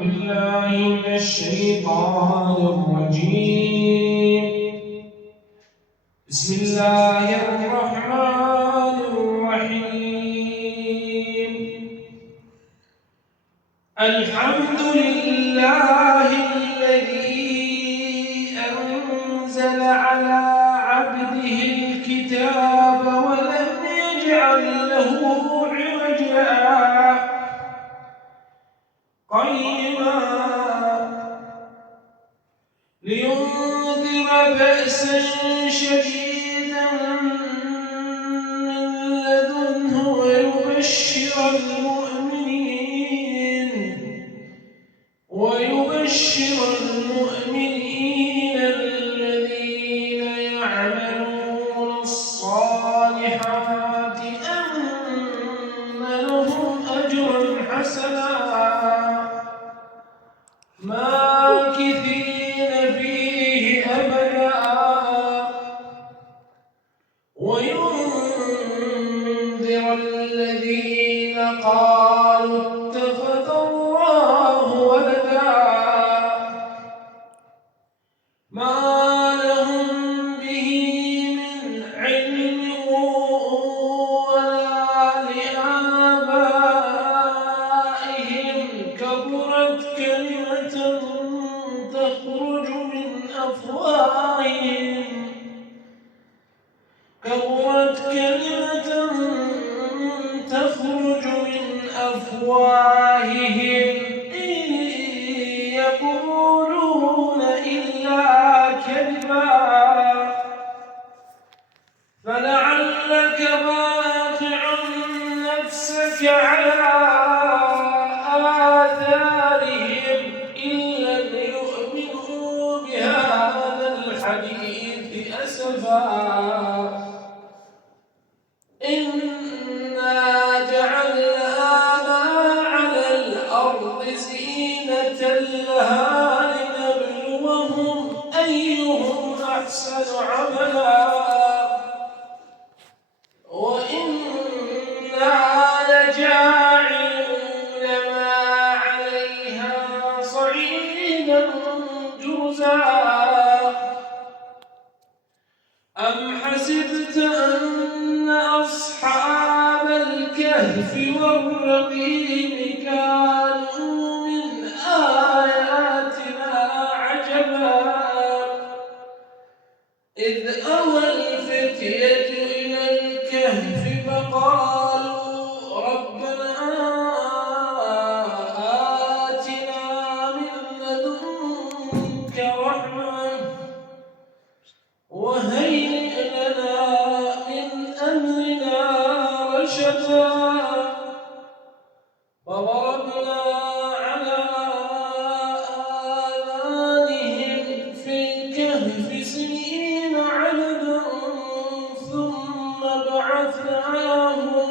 بالله من الشيطان الرجيم. بسم الله الرحمن الرحيم. الحمد لله الذي أنزل على عبده الكتاب ولم يجعل له عوجا قيما لينذر بأسا شديدا من لدنه ويبشر المؤمنين الذين يعملون الصالحات أن لهم أجرا حسنا ماكثين فيه أبدا وينذر الذين قالوا اتخذ الله ولدا ما لهم به من علم ولا لآبائهم كبرت كلمة تخرج من أفواههم إن يقولون إلا كذبا فلعلك باخع نفسك على آثارهم إن لم يؤمنوا بهذا الحديث أسفا إنا جعلنا ما على الأرض زينة لها لنبلوهم أيهم أحسن عملا وإنا لجاعلون ما عليها صعيدا جرزا أم حسبت أن أصحاب الكهف والرقيم كانوا من آياتنا عجبا إذ أوى الفتية إلى الكهف فقالوا ربنا آتنا من لدنك رحمة وهيئ لنا من أمرنا رشدا وضربنا على آذانهم في الكهف سنين عددا ثم بعثناهم